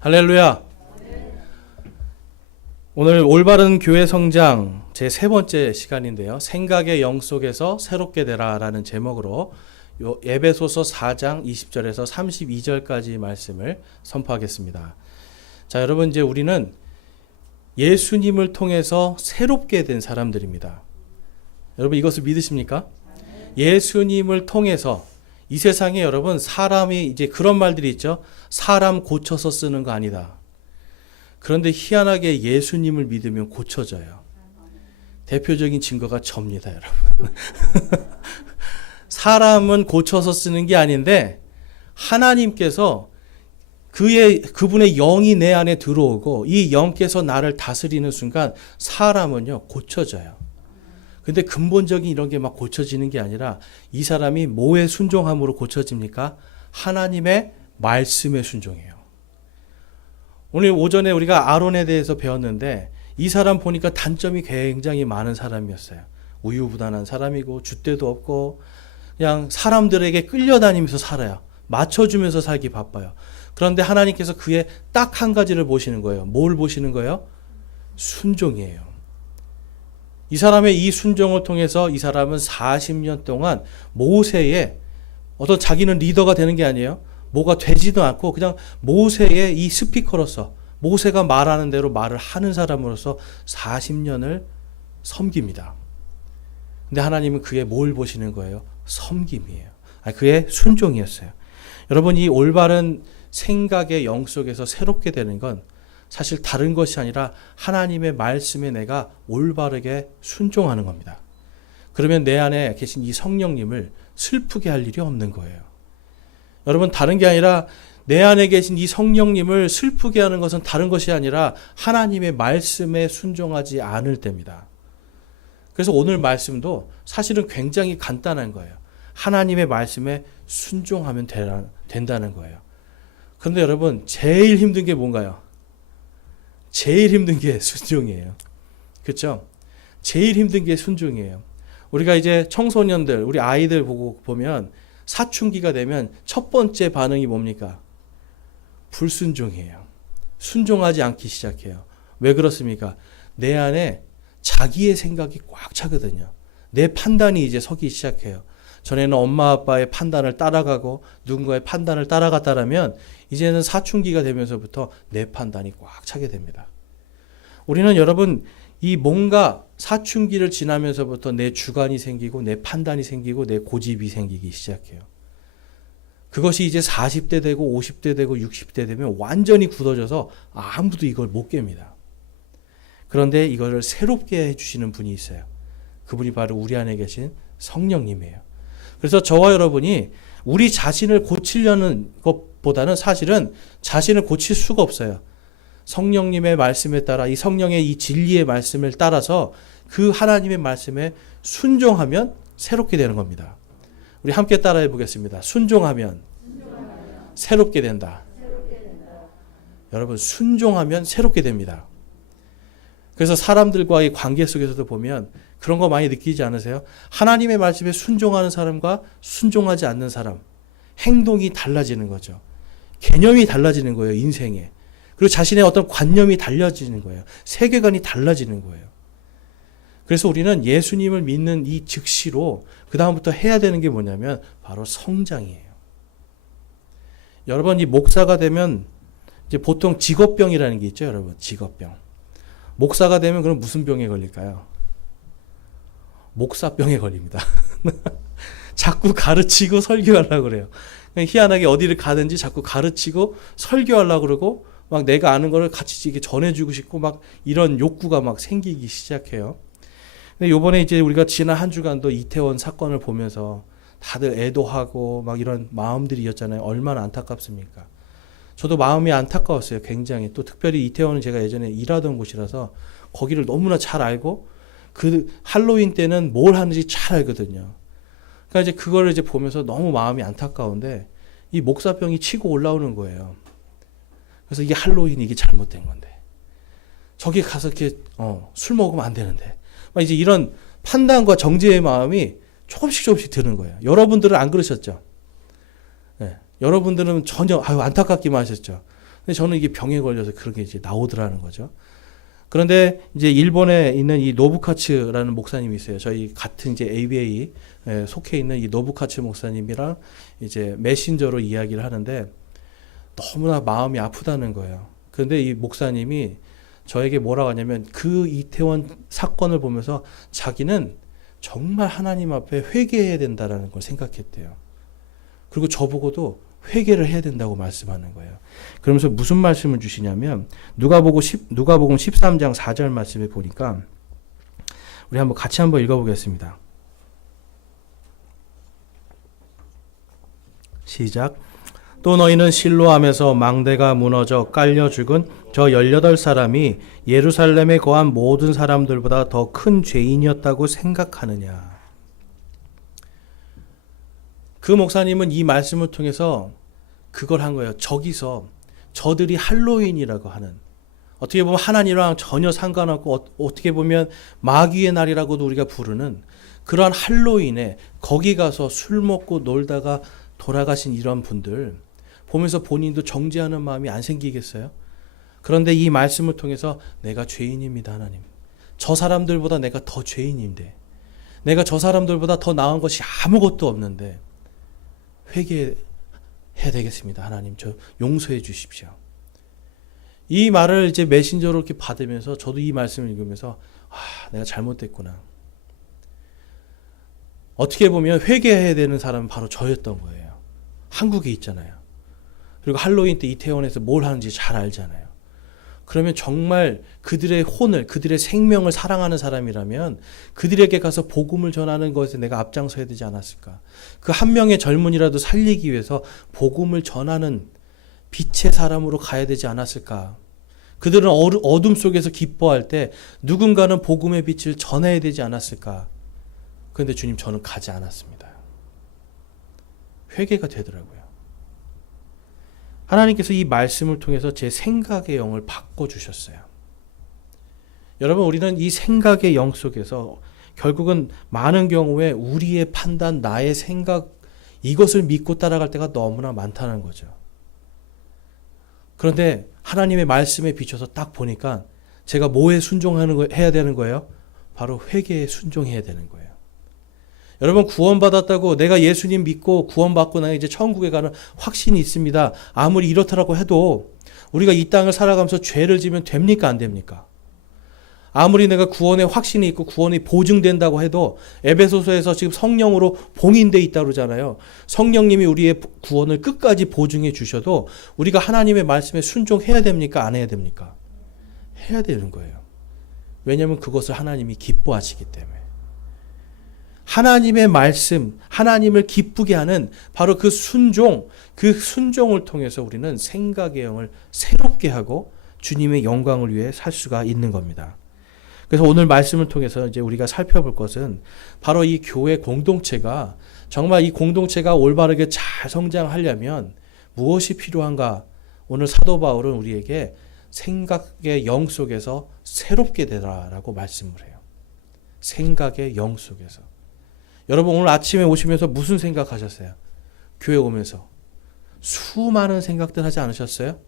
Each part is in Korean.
할렐루야. 오늘 올바른 교회 성장 제 세 번째 시간인데요. 생각의 영 속에서 새롭게 되라라는 제목으로 에베소서 4장 20절에서 32절까지 말씀을 선포하겠습니다. 자, 여러분, 이제 우리는 예수님을 통해서 새롭게 된 사람들입니다. 여러분, 이것을 믿으십니까? 예수님을 통해서 이 세상에 여러분, 사람이 이제 그런 말들이 있죠. 사람 고쳐서 쓰는 거 아니다. 그런데 희한하게 예수님을 믿으면 고쳐져요. 대표적인 증거가 접니다, 여러분. 사람은 고쳐서 쓰는 게 아닌데 하나님께서 그분의 영이 내 안에 들어오고 이 영께서 나를 다스리는 순간 사람은요, 고쳐져요. 근데 근본적인 이런 게 막 고쳐지는 게 아니라 이 사람이 뭐에 순종함으로 고쳐집니까? 하나님의 말씀에 순종해요. 오늘 오전에 우리가 아론에 대해서 배웠는데 이 사람 보니까 단점이 굉장히 많은 사람이었어요. 우유부단한 사람이고 줏대도 없고 그냥 사람들에게 끌려다니면서 살아요. 맞춰주면서 살기 바빠요. 그런데 하나님께서 그의 딱 한 가지를 보시는 거예요. 뭘 보시는 거예요? 순종이에요. 이 사람의 이 순종을 통해서 이 사람은 40년 동안 모세의 어떤 자기는 리더가 되는 게 아니에요. 뭐가 되지도 않고 그냥 모세의 이 스피커로서 모세가 말하는 대로 말을 하는 사람으로서 40년을 섬깁니다. 근데 하나님은 그의 뭘 보시는 거예요? 섬김이에요. 그의 순종이었어요. 여러분, 이 올바른 생각의 영 속에서 새롭게 되는 건 사실 다른 것이 아니라 하나님의 말씀에 내가 올바르게 순종하는 겁니다. 그러면 내 안에 계신 이 성령님을 슬프게 할 일이 없는 거예요. 여러분, 다른 게 아니라 내 안에 계신 이 성령님을 슬프게 하는 것은 다른 것이 아니라 하나님의 말씀에 순종하지 않을 때입니다. 그래서 오늘 말씀도 사실은 굉장히 간단한 거예요. 하나님의 말씀에 순종하면 된다는 거예요. 그런데 여러분, 제일 힘든 게 뭔가요? 제일 힘든 게 순종이에요. 그렇죠? 제일 힘든 게 순종이에요. 우리가 이제 청소년들, 우리 아이들 보면 사춘기가 되면 첫 번째 반응이 뭡니까? 불순종이에요. 순종하지 않기 시작해요. 왜 그렇습니까? 내 안에 자기의 생각이 꽉 차거든요. 내 판단이 이제 서기 시작해요. 전에는 엄마 아빠의 판단을 따라가고 누군가의 판단을 따라갔다라면 이제는 사춘기가 되면서부터 내 판단이 꽉 차게 됩니다. 우리는 여러분, 이 뭔가 사춘기를 지나면서부터 내 주관이 생기고 내 판단이 생기고 내 고집이 생기기 시작해요. 그것이 이제 40대 되고 50대 되고 60대 되면 완전히 굳어져서 아무도 이걸 못 깹니다. 그런데 이거를 새롭게 해주시는 분이 있어요. 그분이 바로 우리 안에 계신 성령님이에요. 그래서 저와 여러분이 우리 자신을 고치려는 것보다는 사실은 자신을 고칠 수가 없어요. 성령님의 말씀에 따라 이 성령의 이 진리의 말씀을 따라서 그 하나님의 말씀에 순종하면 새롭게 되는 겁니다. 우리 함께 따라해 보겠습니다. 순종하면 새롭게 된다. 여러분, 순종하면 새롭게 됩니다. 그래서 사람들과의 관계 속에서도 보면 그런 거 많이 느끼지 않으세요? 하나님의 말씀에 순종하는 사람과 순종하지 않는 사람, 행동이 달라지는 거죠. 개념이 달라지는 거예요, 인생에. 그리고 자신의 어떤 관념이 달라지는 거예요. 세계관이 달라지는 거예요. 그래서 우리는 예수님을 믿는 이 즉시로 그 다음부터 해야 되는 게 뭐냐면 바로 성장이에요. 여러분, 이 목사가 되면 이제 보통 직업병이라는 게 있죠, 여러분. 직업병. 목사가 되면 그럼 무슨 병에 걸릴까요? 목사병에 걸립니다. 자꾸 가르치고 설교하려고 그래요. 희한하게 어디를 가든지 자꾸 가르치고 설교하려고 그러고 막 내가 아는 거를 같이 이렇게 전해주고 싶고 막 이런 욕구가 막 생기기 시작해요. 근데 요번에 이제 우리가 지난 한 주간도 이태원 사건을 보면서 다들 애도하고 막 이런 마음들이었잖아요. 얼마나 안타깝습니까? 저도 마음이 안타까웠어요. 굉장히. 또 특별히 이태원은 제가 예전에 일하던 곳이라서 거기를 너무나 잘 알고 그 할로윈 때는 뭘 하는지 잘 알거든요. 그러니까 이제 그거를 이제 보면서 너무 마음이 안타까운데 이 목사병이 치고 올라오는 거예요. 그래서 이게 할로윈이 이게 잘못된 건데 저기 가서 이렇게 술 먹으면 안 되는데 막 이제 이런 판단과 정죄의 마음이 조금씩 드는 거예요. 여러분들은 안 그러셨죠? 네. 여러분들은 전혀 안타깝기만 하셨죠. 근데 저는 이게 병에 걸려서 그런 게 이제 나오더라는 거죠. 그런데 이제 일본에 있는 이 노부카츠라는 목사님이 있어요. 저희 같은 이제 ABA 속해 있는 이 노부카츠 목사님이랑 이제 메신저로 이야기를 하는데 너무나 마음이 아프다는 거예요. 그런데 이 목사님이 저에게 뭐라고 하냐면 그 이태원 사건을 보면서 자기는 정말 하나님 앞에 회개해야 된다라는 걸 생각했대요. 그리고 저보고도 회개를 해야 된다고 말씀하는 거예요. 그러면서 무슨 말씀을 주시냐면 누가복음 13장 4절 말씀에 보니까 우리 한번 같이 한번 읽어보겠습니다. 시작. 또 너희는 실로암에서 망대가 무너져 깔려 죽은 저 18사람이 예루살렘에 거한 모든 사람들보다 더 큰 죄인이었다고 생각하느냐. 그 목사님은 이 말씀을 통해서 그걸 한 거예요. 저기서 저들이 할로윈이라고 하는, 어떻게 보면 하나님이랑 전혀 상관없고 어떻게 보면 마귀의 날이라고도 우리가 부르는 그러한 할로윈에 거기 가서 술 먹고 놀다가 돌아가신 이런 분들 보면서 본인도 정죄하는 마음이 안 생기겠어요? 그런데 이 말씀을 통해서 내가 죄인입니다, 하나님. 저 사람들보다 내가 더 죄인인데, 내가 저 사람들보다 더 나은 것이 아무것도 없는데 회개해야 되겠습니다. 하나님, 저 용서해 주십시오. 이 말을 이제 메신저로 이렇게 받으면서 저도 이 말씀을 읽으면서 내가 잘못됐구나. 어떻게 보면 회개해야 되는 사람은 바로 저였던 거예요. 한국에 있잖아요. 그리고 할로윈 때 이태원에서 뭘 하는지 잘 알잖아요. 그러면 정말 그들의 혼을, 그들의 생명을 사랑하는 사람이라면 그들에게 가서 복음을 전하는 것에 내가 앞장서야 되지 않았을까. 그 한 명의 젊은이라도 살리기 위해서 복음을 전하는 빛의 사람으로 가야 되지 않았을까. 그들은 어둠 속에서 기뻐할 때 누군가는 복음의 빛을 전해야 되지 않았을까. 그런데 주님, 저는 가지 않았습니다. 회개가 되더라고요. 하나님께서 이 말씀을 통해서 제 생각의 영을 바꿔주셨어요. 여러분, 우리는 이 생각의 영 속에서 결국은 많은 경우에 우리의 판단, 나의 생각, 이것을 믿고 따라갈 때가 너무나 많다는 거죠. 그런데 하나님의 말씀에 비춰서 딱 보니까 제가 뭐에 해야 되는 거예요? 바로 회개에 순종해야 되는 거예요. 여러분, 구원받았다고 내가 예수님 믿고 구원받고 나 이제 천국에 가는 확신이 있습니다. 아무리 이렇다라고 해도 우리가 이 땅을 살아가면서 죄를 지면 됩니까? 안 됩니까? 아무리 내가 구원의 확신이 있고 구원이 보증된다고 해도 에베소서에서 지금 성령으로 봉인되어 있다고 그러잖아요. 성령님이 우리의 구원을 끝까지 보증해 주셔도 우리가 하나님의 말씀에 순종해야 됩니까? 안 해야 됩니까? 해야 되는 거예요. 왜냐하면 그것을 하나님이 기뻐하시기 때문에. 하나님의 말씀, 하나님을 기쁘게 하는 바로 그 순종을 통해서 우리는 생각의 영을 새롭게 하고 주님의 영광을 위해 살 수가 있는 겁니다. 그래서 오늘 말씀을 통해서 이제 우리가 살펴볼 것은 바로 이 교회 공동체가 정말 이 공동체가 올바르게 잘 성장하려면 무엇이 필요한가? 오늘 사도 바울은 우리에게 생각의 영 속에서 새롭게 되라라고 말씀을 해요. 생각의 영 속에서. 여러분, 오늘 아침에 오시면서 무슨 생각하셨어요? 교회 오면서 수많은 생각들 하지 않으셨어요?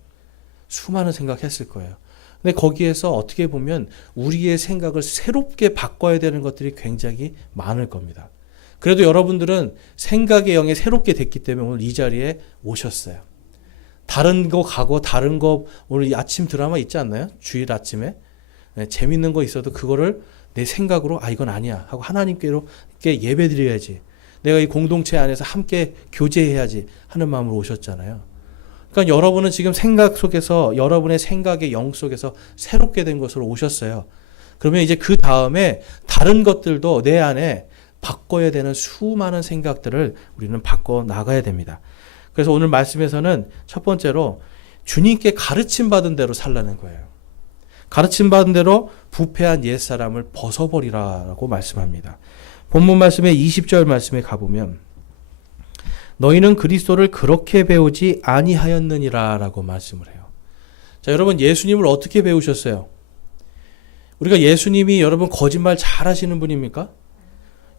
수많은 생각했을 거예요. 근데 거기에서 어떻게 보면 우리의 생각을 새롭게 바꿔야 되는 것들이 굉장히 많을 겁니다. 그래도 여러분들은 생각의 영이 새롭게 됐기 때문에 오늘 이 자리에 오셨어요. 다른 거 가고 다른 거 오늘 아침 드라마 있지 않나요? 주일 아침에 재밌는 거 있어도 그거를 내 생각으로 이건 아니야 하고 하나님께로 예배드려야지. 내가 이 공동체 안에서 함께 교제해야지 하는 마음으로 오셨잖아요. 그러니까 여러분은 지금 생각 속에서 여러분의 생각의 영 속에서 새롭게 된 것으로 오셨어요. 그러면 이제 그 다음에 다른 것들도 내 안에 바꿔야 되는 수많은 생각들을 우리는 바꿔 나가야 됩니다. 그래서 오늘 말씀에서는 첫 번째로 주님께 가르침 받은 대로 살라는 거예요. 가르침 받은 대로 부패한 옛사람을 벗어버리라고 말씀합니다. 본문 말씀의 20절 말씀에 가보면 너희는 그리스도를 그렇게 배우지 아니하였느니라 라고 말씀을 해요. 자, 여러분, 예수님을 어떻게 배우셨어요? 우리가 예수님이 여러분 거짓말 잘 하시는 분입니까?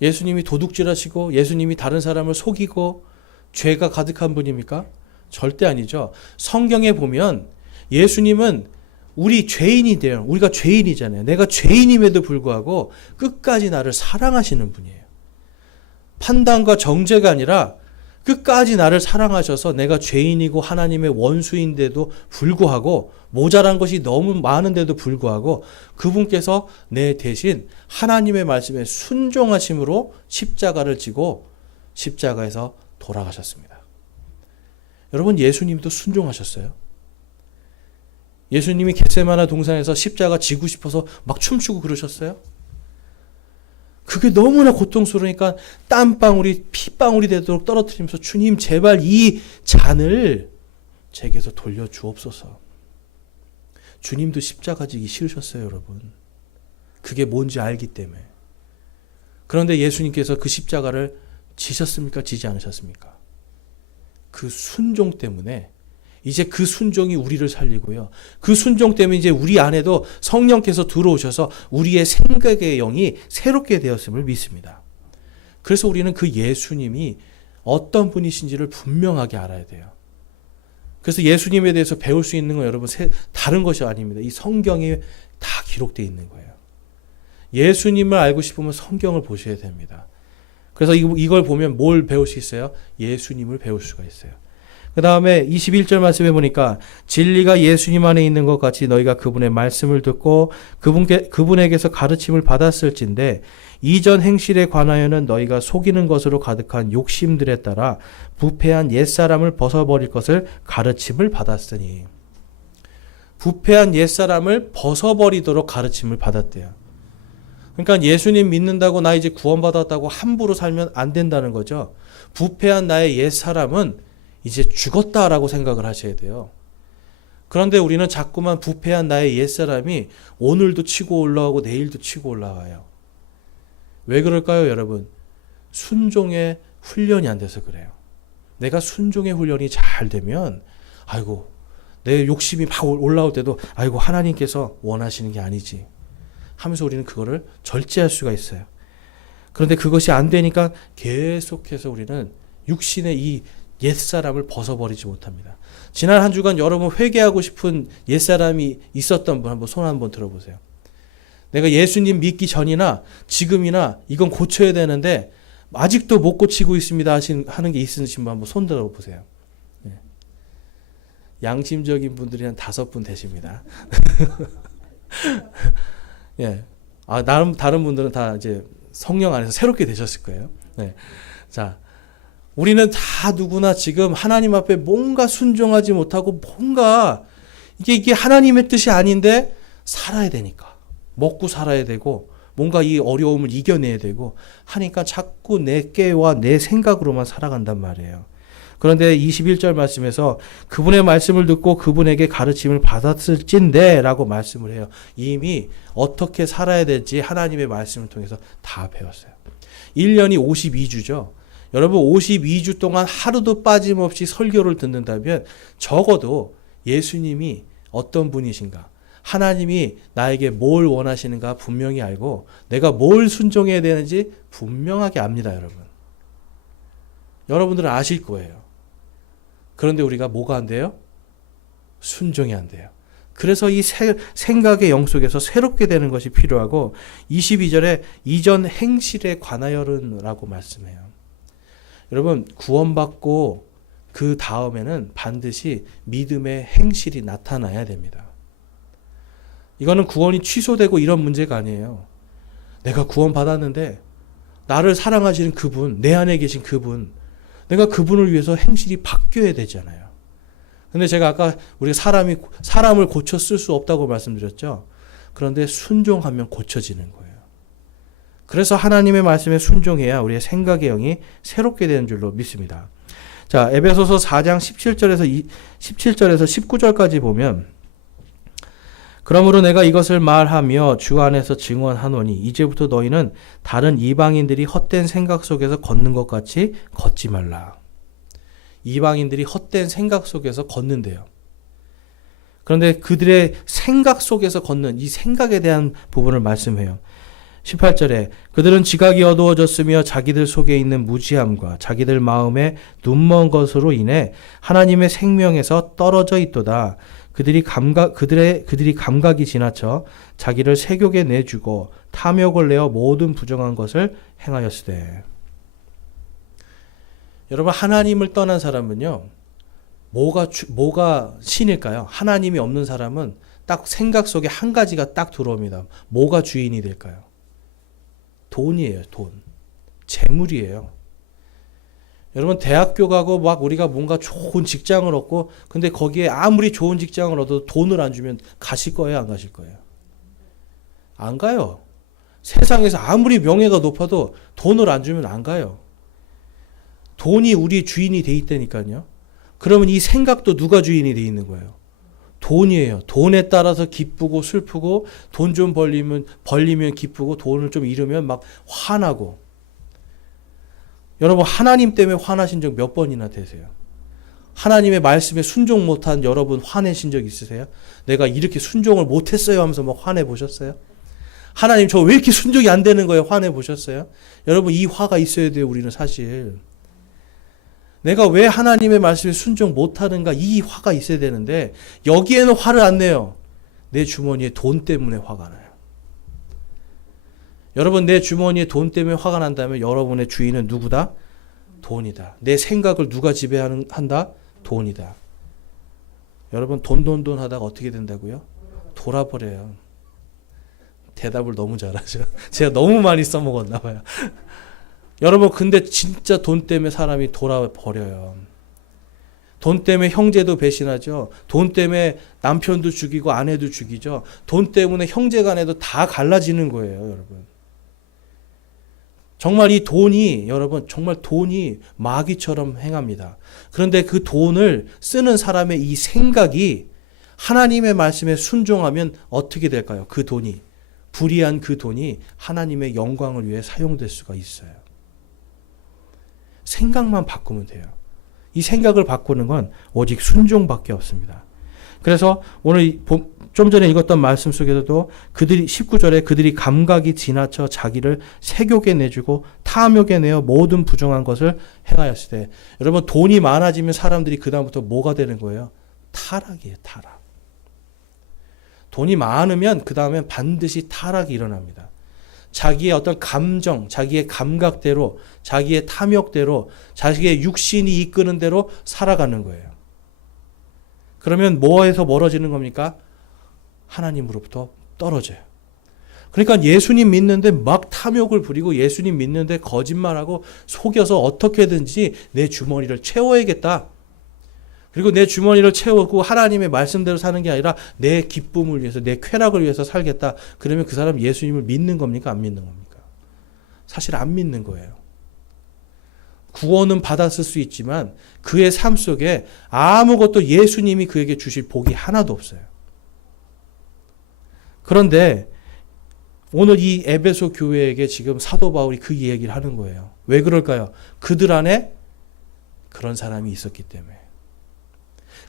예수님이 도둑질 하시고 예수님이 다른 사람을 속이고 죄가 가득한 분입니까? 절대 아니죠. 성경에 보면 예수님은 우리 죄인이 돼요. 우리가 죄인이잖아요. 내가 죄인임에도 불구하고 끝까지 나를 사랑하시는 분이에요. 판단과 정죄가 아니라 끝까지 나를 사랑하셔서 내가 죄인이고 하나님의 원수인데도 불구하고 모자란 것이 너무 많은데도 불구하고 그분께서 내 대신 하나님의 말씀에 순종하심으로 십자가를 지고 십자가에서 돌아가셨습니다. 여러분, 예수님도 순종하셨어요. 예수님이 겟세마네 동산에서 십자가 지고 싶어서 막 춤추고 그러셨어요? 그게 너무나 고통스러우니까 땀방울이 피방울이 되도록 떨어뜨리면서 주님 제발 이 잔을 제게서 돌려주옵소서. 주님도 십자가 지기 싫으셨어요, 여러분. 그게 뭔지 알기 때문에. 그런데 예수님께서 그 십자가를 지셨습니까? 지지 않으셨습니까? 그 순종 때문에 이제 그 순종이 우리를 살리고요. 그 순종 때문에 이제 우리 안에도 성령께서 들어오셔서 우리의 생각의 영이 새롭게 되었음을 믿습니다. 그래서 우리는 그 예수님이 어떤 분이신지를 분명하게 알아야 돼요. 그래서 예수님에 대해서 배울 수 있는 건 여러분 다른 것이 아닙니다. 이 성경에 다 기록되어 있는 거예요. 예수님을 알고 싶으면 성경을 보셔야 됩니다. 그래서 이걸 보면 뭘 배울 수 있어요? 예수님을 배울 수가 있어요. 그 다음에 21절 말씀해 보니까 진리가 예수님 안에 있는 것 같이 너희가 그분의 말씀을 듣고 그분에게서 가르침을 받았을진데 이전 행실에 관하여는 너희가 속이는 것으로 가득한 욕심들에 따라 부패한 옛사람을 벗어버릴 것을 가르침을 받았으니. 부패한 옛사람을 벗어버리도록 가르침을 받았대요. 그러니까 예수님 믿는다고 나 이제 구원받았다고 함부로 살면 안 된다는 거죠. 부패한 나의 옛사람은 이제 죽었다라고 생각을 하셔야 돼요. 그런데 우리는 자꾸만 부패한 나의 옛사람이 오늘도 치고 올라오고 내일도 치고 올라와요. 왜 그럴까요, 여러분? 순종의 훈련이 안 돼서 그래요. 내가 순종의 훈련이 잘 되면 아이고 내 욕심이 막 올라올 때도 아이고 하나님께서 원하시는 게 아니지 하면서 우리는 그거를 절제할 수가 있어요. 그런데 그것이 안 되니까 계속해서 우리는 육신의 이 옛사람을 벗어버리지 못합니다. 지난 한 주간 여러분 회개하고 싶은 옛사람이 있었던 분 한번 손 한번 들어보세요. 내가 예수님 믿기 전이나 지금이나 이건 고쳐야 되는데 아직도 못 고치고 있습니다 하는 게 있으신 분 한번 손 들어보세요. 네. 양심적인 분들이 한 5분 되십니다. 예. 다른 분들은 다 이제 성령 안에서 새롭게 되셨을 거예요. 네. 자, 우리는 다 누구나 지금 하나님 앞에 뭔가 순종하지 못하고 뭔가 이게 하나님의 뜻이 아닌데 살아야 되니까 먹고 살아야 되고 뭔가 이 어려움을 이겨내야 되고 하니까 자꾸 내 깨와 내 생각으로만 살아간단 말이에요. 그런데 21절 말씀에서 그분의 말씀을 듣고 그분에게 가르침을 받았을진데 라고 말씀을 해요. 이미 어떻게 살아야 될지 하나님의 말씀을 통해서 다 배웠어요. 1년이 52주죠. 여러분 52주 동안 하루도 빠짐없이 설교를 듣는다면 적어도 예수님이 어떤 분이신가, 하나님이 나에게 뭘 원하시는가 분명히 알고 내가 뭘 순종해야 되는지 분명하게 압니다, 여러분. 여러분들은 아실 거예요. 그런데 우리가 뭐가 안 돼요? 순종이 안 돼요. 그래서 이 생각의 영 속에서 새롭게 되는 것이 필요하고 22절에 이전 행실에 관하여는 라고 말씀해요. 여러분 구원받고 그 다음에는 반드시 믿음의 행실이 나타나야 됩니다. 이거는 구원이 취소되고 이런 문제가 아니에요. 내가 구원받았는데 나를 사랑하시는 그분, 내 안에 계신 그분, 내가 그분을 위해서 행실이 바뀌어야 되잖아요. 근데 제가 아까 우리가 사람을 고쳐 쓸 수 없다고 말씀드렸죠. 그런데 순종하면 고쳐지는 거예요. 그래서 하나님의 말씀에 순종해야 우리의 생각의 영이 새롭게 되는 줄로 믿습니다. 자, 에베소서 4장 17절에서 19절까지 보면 그러므로 내가 이것을 말하며 주 안에서 증언하노니 이제부터 너희는 다른 이방인들이 헛된 생각 속에서 걷는 것 같이 걷지 말라. 이방인들이 헛된 생각 속에서 걷는데요. 그런데 그들의 생각 속에서 걷는 이 생각에 대한 부분을 말씀해요. 18절에 그들은 지각이 어두워졌으며 자기들 속에 있는 무지함과 자기들 마음에 눈먼 것으로 인해 하나님의 생명에서 떨어져 있도다. 그들이 감각이 지나쳐 자기를 세욕에 내주고 탐욕을 내어 모든 부정한 것을 행하였으되. 여러분, 하나님을 떠난 사람은요, 뭐가 신일까요? 하나님이 없는 사람은 딱 생각 속에 한 가지가 딱 들어옵니다. 뭐가 주인이 될까요? 돈이에요, 돈. 재물이에요. 여러분, 대학교 가고 막 우리가 뭔가 좋은 직장을 얻고, 근데 거기에 아무리 좋은 직장을 얻어도 돈을 안 주면 가실 거예요, 안 가실 거예요? 안 가요. 세상에서 아무리 명예가 높아도 돈을 안 주면 안 가요. 돈이 우리 주인이 돼 있다니까요. 그러면 이 생각도 누가 주인이 돼 있는 거예요? 돈이에요. 돈에 따라서 기쁘고 슬프고, 돈 좀 벌리면 기쁘고, 돈을 좀 잃으면 막 화나고. 여러분, 하나님 때문에 화나신 적 몇 번이나 되세요? 하나님의 말씀에 순종 못한 여러분 화내신 적 있으세요? 내가 이렇게 순종을 못했어요 하면서 막 화내 보셨어요? 하나님, 저 왜 이렇게 순종이 안 되는 거예요? 화내 보셨어요? 여러분, 이 화가 있어야 돼요, 우리는 사실. 내가 왜 하나님의 말씀에 순종 못하는가, 이 화가 있어야 되는데, 여기에는 화를 안 내요. 내 주머니에 돈 때문에 화가 나요. 여러분, 내 주머니에 돈 때문에 화가 난다면 여러분의 주인은 누구다? 돈이다. 내 생각을 누가 지배한다? 돈이다. 여러분, 돈 하다가 어떻게 된다고요? 돌아버려요. 대답을 너무 잘하죠. 제가 너무 많이 써먹었나 봐요. 여러분, 근데 진짜 돈 때문에 사람이 돌아버려요. 돈 때문에 형제도 배신하죠. 돈 때문에 남편도 죽이고 아내도 죽이죠. 돈 때문에 형제간에도 다 갈라지는 거예요, 여러분. 정말 이 돈이, 여러분, 정말 돈이 마귀처럼 행합니다. 그런데 그 돈을 쓰는 사람의 이 생각이 하나님의 말씀에 순종하면 어떻게 될까요? 그 돈이, 불의한 그 돈이 하나님의 영광을 위해 사용될 수가 있어요. 생각만 바꾸면 돼요. 이 생각을 바꾸는 건 오직 순종밖에 없습니다. 그래서 오늘 좀 전에 읽었던 말씀 속에서도 19절에 그들이 감각이 지나쳐 자기를 세욕에 내주고 탐욕에 내어 모든 부정한 것을 행하였을 때, 여러분, 돈이 많아지면 사람들이 그다음부터 뭐가 되는 거예요? 타락이에요, 타락. 돈이 많으면 그 다음엔 반드시 타락이 일어납니다. 자기의 어떤 감정, 자기의 감각대로, 자기의 탐욕대로, 자기의 육신이 이끄는 대로 살아가는 거예요. 그러면 뭐에서 멀어지는 겁니까? 하나님으로부터 떨어져요. 그러니까 예수님 믿는데 막 탐욕을 부리고, 예수님 믿는데 거짓말하고 속여서 어떻게든지 내 주머니를 채워야겠다. 그리고 내 주머니를 채우고 하나님의 말씀대로 사는 게 아니라 내 기쁨을 위해서, 내 쾌락을 위해서 살겠다. 그러면 그 사람 예수님을 믿는 겁니까? 안 믿는 겁니까? 사실 안 믿는 거예요. 구원은 받았을 수 있지만 그의 삶 속에 아무것도 예수님이 그에게 주실 복이 하나도 없어요. 그런데 오늘 이 에베소 교회에게 지금 사도 바울이 그 이야기를 하는 거예요. 왜 그럴까요? 그들 안에 그런 사람이 있었기 때문에.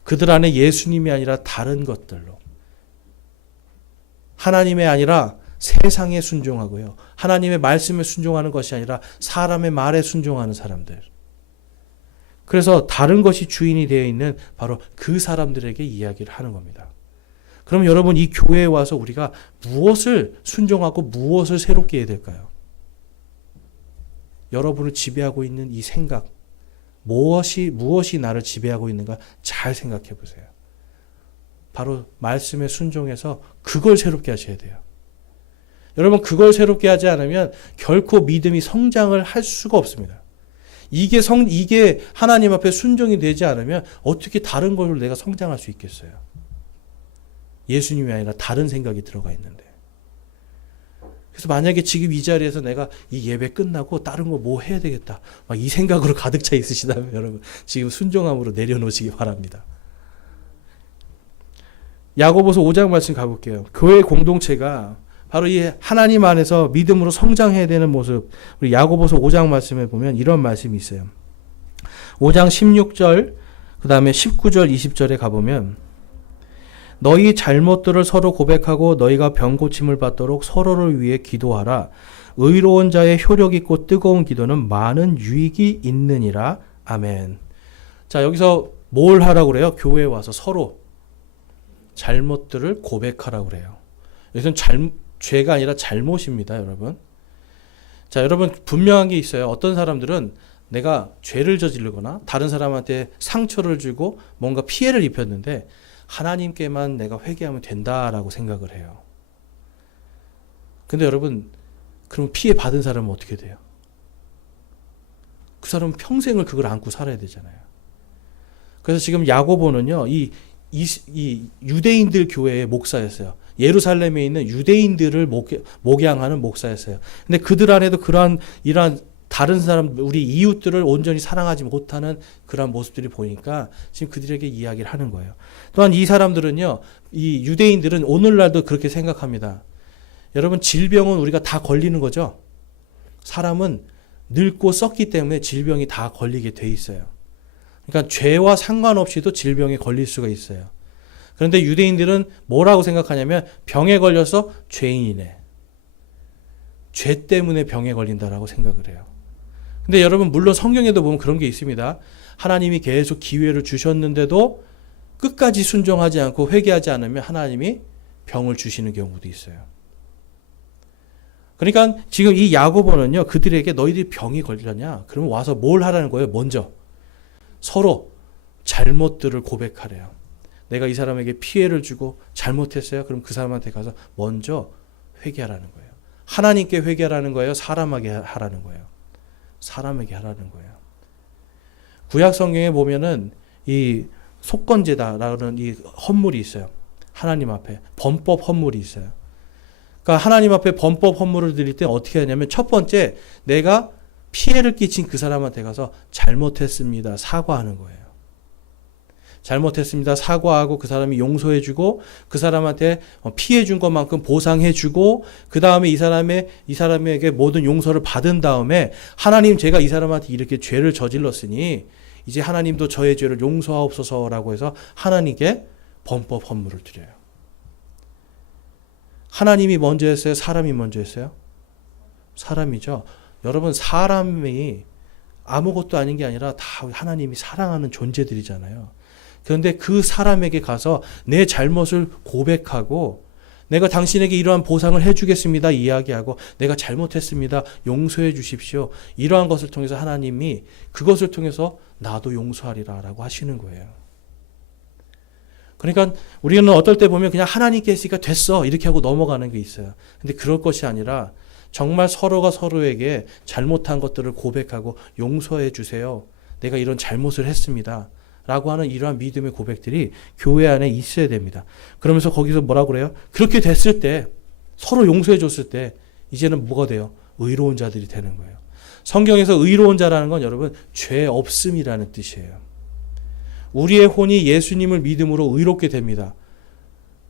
그들 안에 예수님이 아니라 다른 것들로, 하나님의 아니라 세상에 순종하고요, 하나님의 말씀에 순종하는 것이 아니라 사람의 말에 순종하는 사람들. 그래서 다른 것이 주인이 되어 있는 바로 그 사람들에게 이야기를 하는 겁니다. 그럼 여러분, 이 교회에 와서 우리가 무엇을 순종하고 무엇을 새롭게 해야 될까요? 여러분을 지배하고 있는 이 생각, 무엇이 나를 지배하고 있는가 잘 생각해 보세요. 바로 말씀에 순종해서 그걸 새롭게 하셔야 돼요. 여러분, 그걸 새롭게 하지 않으면 결코 믿음이 성장을 할 수가 없습니다. 이게 하나님 앞에 순종이 되지 않으면 어떻게 다른 걸로 내가 성장할 수 있겠어요? 예수님이 아니라 다른 생각이 들어가 있는데. 그래서 만약에 지금 이 자리에서 내가 이 예배 끝나고 다른 거 뭐 해야 되겠다, 막 이 생각으로 가득 차 있으시다면 여러분, 지금 순종함으로 내려놓으시기 바랍니다. 야고보서 5장 말씀 가볼게요. 교회 공동체가 바로 이 하나님 안에서 믿음으로 성장해야 되는 모습, 우리 야고보서 5장 말씀에 보면 이런 말씀이 있어요. 5장 16절, 그 다음에 19절, 20절에 가보면, 너희 잘못들을 서로 고백하고 너희가 병 고침을 받도록 서로를 위해 기도하라. 의로운 자의 효력 있고 뜨거운 기도는 많은 유익이 있느니라. 아멘. 자, 여기서 뭘 하라고 그래요? 교회에 와서 서로 잘못들을 고백하라고 그래요. 이것은 죄가 아니라 잘못입니다, 여러분. 자, 여러분 분명한 게 있어요. 어떤 사람들은 내가 죄를 저지르거나 다른 사람한테 상처를 주고 뭔가 피해를 입혔는데 하나님께만 내가 회개하면 된다라고 생각을 해요. 근데 여러분, 그럼 피해 받은 사람은 어떻게 돼요? 그 사람은 평생을 그걸 안고 살아야 되잖아요. 그래서 지금 야고보는요, 이 유대인들 교회의 목사였어요. 예루살렘에 있는 유대인들을 목양하는 목사였어요. 근데 그들 안에도 이러한 다른 사람, 우리 이웃들을 온전히 사랑하지 못하는 그런 모습들이 보이니까 지금 그들에게 이야기를 하는 거예요. 또한 이 사람들은요, 이 유대인들은 오늘날도 그렇게 생각합니다. 여러분, 질병은 우리가 다 걸리는 거죠. 사람은 늙고 썩기 때문에 질병이 다 걸리게 돼 있어요. 그러니까 죄와 상관없이도 질병에 걸릴 수가 있어요. 그런데 유대인들은 뭐라고 생각하냐면 병에 걸려서 죄인이네. 죄 때문에 병에 걸린다라고 생각을 해요. 근데 여러분, 물론 성경에도 보면 그런 게 있습니다. 하나님이 계속 기회를 주셨는데도 끝까지 순종하지 않고 회개하지 않으면 하나님이 병을 주시는 경우도 있어요. 그러니까 지금 이 야고보는요, 그들에게 너희들이 병이 걸렸냐? 그러면 와서 뭘 하라는 거예요? 먼저 서로 잘못들을 고백하래요. 내가 이 사람에게 피해를 주고 잘못했어요. 그럼 그 사람한테 가서 먼저 회개하라는 거예요. 하나님께 회개하라는 거예요? 사람에게 하라는 거예요? 사람에게 하라는 거예요. 구약 성경에 보면은 이 속건제다라는 이 헌물이 있어요. 하나님 앞에 범법 헌물이 있어요. 그러니까 하나님 앞에 범법 헌물을 드릴 때 어떻게 하냐면 첫 번째, 내가 피해를 끼친 그 사람한테 가서 잘못했습니다. 사과하는 거예요. 잘못했습니다. 사과하고 그 사람이 용서해주고 그 사람한테 피해 준 것만큼 보상해주고 그 다음에 이 사람에게 모든 용서를 받은 다음에 하나님, 제가 이 사람한테 이렇게 죄를 저질렀으니 이제 하나님도 저의 죄를 용서하옵소서라고 해서 하나님께 범법 헌물을 드려요. 하나님이 먼저 했어요? 사람이 먼저 했어요? 사람이죠. 여러분, 사람이 아무것도 아닌 게 아니라 다 하나님이 사랑하는 존재들이잖아요. 그런데 그 사람에게 가서 내 잘못을 고백하고 내가 당신에게 이러한 보상을 해주겠습니다 이야기하고 내가 잘못했습니다 용서해 주십시오, 이러한 것을 통해서 하나님이 그것을 통해서 나도 용서하리라 라고 하시는 거예요. 그러니까 우리는 어떨 때 보면 그냥 하나님께 했으니까 됐어 이렇게 하고 넘어가는 게 있어요. 근데 그럴 것이 아니라 정말 서로가 서로에게 잘못한 것들을 고백하고 용서해 주세요, 내가 이런 잘못을 했습니다 라고 하는 이러한 믿음의 고백들이 교회 안에 있어야 됩니다. 그러면서 거기서 뭐라고 그래요? 그렇게 됐을 때, 서로 용서해 줬을 때 이제는 뭐가 돼요? 의로운 자들이 되는 거예요. 성경에서 의로운 자라는 건 여러분 죄 없음이라는 뜻이에요. 우리의 혼이 예수님을 믿음으로 의롭게 됩니다.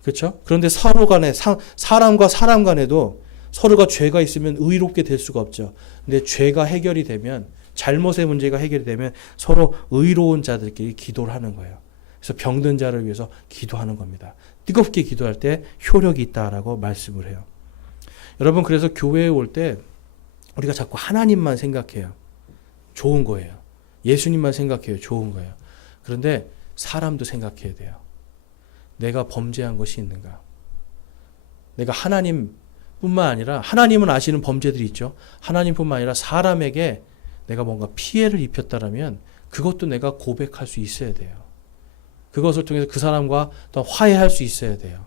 그렇죠? 그런데 서로 간에 사람과 사람 간에도 서로가 죄가 있으면 의롭게 될 수가 없죠. 근데 죄가 해결이 되면, 잘못의 문제가 해결이 되면 서로 의로운 자들끼리 기도를 하는 거예요. 그래서 병든 자를 위해서 기도하는 겁니다. 뜨겁게 기도할 때 효력이 있다라고 말씀을 해요. 여러분, 그래서 교회에 올 때 우리가 자꾸 하나님만 생각해요. 좋은 거예요. 예수님만 생각해요. 좋은 거예요. 그런데 사람도 생각해야 돼요. 내가 범죄한 것이 있는가? 내가 하나님뿐만 아니라, 하나님은 아시는 범죄들이 있죠. 하나님뿐만 아니라 사람에게 내가 뭔가 피해를 입혔다라면 그것도 내가 고백할 수 있어야 돼요. 그것을 통해서 그 사람과 또 화해할 수 있어야 돼요.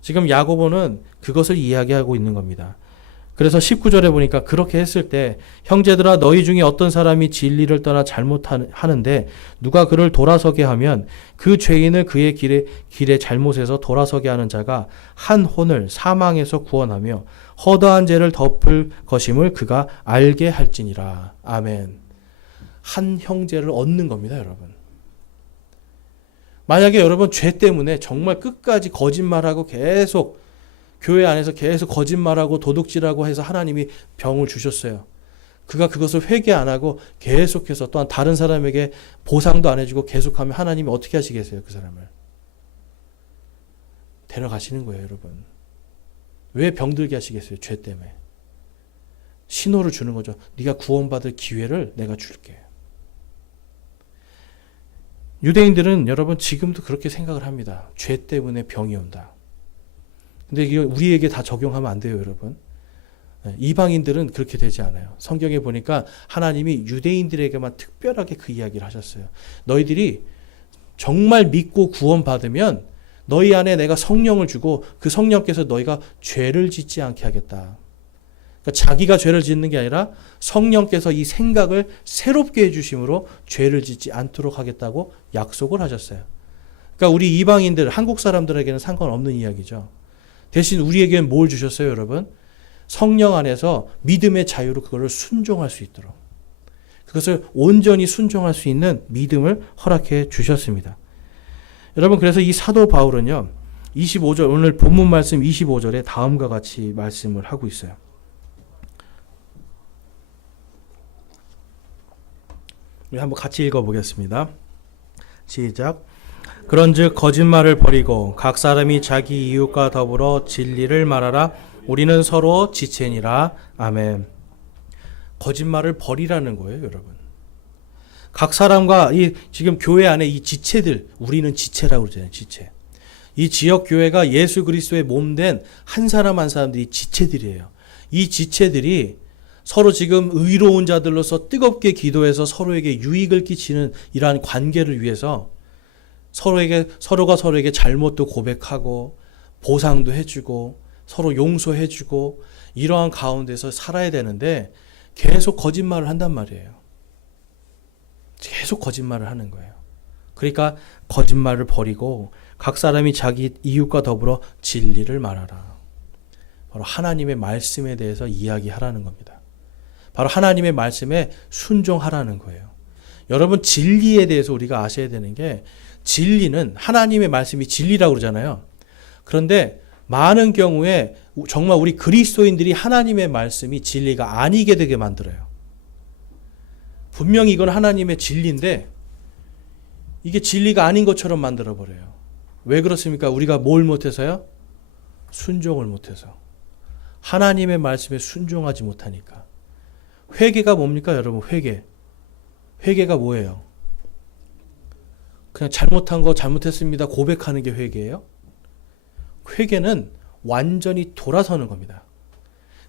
지금 야고보는 그것을 이야기하고 있는 겁니다. 그래서 19절에 보니까 그렇게 했을 때 형제들아, 너희 중에 어떤 사람이 진리를 떠나 잘못하는데 누가 그를 돌아서게 하면 그 죄인을 그의 길에 잘못해서 돌아서게 하는 자가 한 혼을 사망에서 구원하며 허다한 죄를 덮을 것임을 그가 알게 할지니라. 아멘. 한 형제를 얻는 겁니다, 여러분. 만약에 여러분 죄 때문에 정말 끝까지 거짓말하고 계속 교회 안에서 계속 거짓말하고 도둑질하고 해서 하나님이 병을 주셨어요. 그가 그것을 회개 안 하고 계속해서 또한 다른 사람에게 보상도 안 해주고 계속하면 하나님이 어떻게 하시겠어요? 그 사람을 데려가시는 거예요, 여러분. 왜 병들게 하시겠어요? 죄 때문에. 신호를 주는 거죠. 네가 구원받을 기회를 내가 줄게. 유대인들은 여러분 지금도 그렇게 생각을 합니다. 죄 때문에 병이 온다. 근데 이게 우리에게 다 적용하면 안 돼요, 여러분. 이방인들은 그렇게 되지 않아요. 성경에 보니까 하나님이 유대인들에게만 특별하게 그 이야기를 하셨어요. 너희들이 정말 믿고 구원받으면 너희 안에 내가 성령을 주고 그 성령께서 너희가 죄를 짓지 않게 하겠다. 그러니까 자기가 죄를 짓는 게 아니라 성령께서 이 생각을 새롭게 해주심으로 죄를 짓지 않도록 하겠다고 약속을 하셨어요. 그러니까 우리 이방인들, 한국 사람들에게는 상관없는 이야기죠. 대신 우리에게는 뭘 주셨어요, 여러분? 성령 안에서 믿음의 자유로 그것을 순종할 수 있도록, 그것을 온전히 순종할 수 있는 믿음을 허락해 주셨습니다. 여러분, 그래서 이 사도 바울은요, 25절, 오늘 본문 말씀 25절에 다음과 같이 말씀을 하고 있어요. 우리 한번 같이 읽어보겠습니다. 시작. 그런즉 거짓말을 버리고 각 사람이 자기 이웃과 더불어 진리를 말하라. 우리는 서로 지체니라. 아멘. 거짓말을 버리라는 거예요, 여러분. 각 사람과 이 지금 교회 안에 이 지체들, 우리는 지체라고 그러잖아요, 지체. 이 지역 교회가 예수 그리스도의 몸된 한 사람 한 사람들이 지체들이에요. 이 지체들이 서로 지금 의로운 자들로서 뜨겁게 기도해서 서로에게 유익을 끼치는 이러한 관계를 위해서 서로가 서로에게 잘못도 고백하고 보상도 해주고 서로 용서해주고 이러한 가운데서 살아야 되는데 계속 거짓말을 한단 말이에요. 계속 거짓말을 하는 거예요. 그러니까 거짓말을 버리고 각 사람이 자기 이웃과 더불어 진리를 말하라. 바로 하나님의 말씀에 대해서 이야기하라는 겁니다. 바로 하나님의 말씀에 순종하라는 거예요. 여러분, 진리에 대해서 우리가 아셔야 되는 게, 진리는 하나님의 말씀이 진리라고 그러잖아요. 그런데 많은 경우에 정말 우리 그리스도인들이 하나님의 말씀이 진리가 아니게 되게 만들어요. 분명히 이건 하나님의 진리인데 이게 진리가 아닌 것처럼 만들어버려요. 왜 그렇습니까? 우리가 뭘 못해서요? 순종을 못해서. 하나님의 말씀에 순종하지 못하니까. 회개가 뭡니까, 여러분? 회개가 뭐예요? 그냥 잘못한 거 잘못했습니다 고백하는 게 회개예요? 회개는 완전히 돌아서는 겁니다.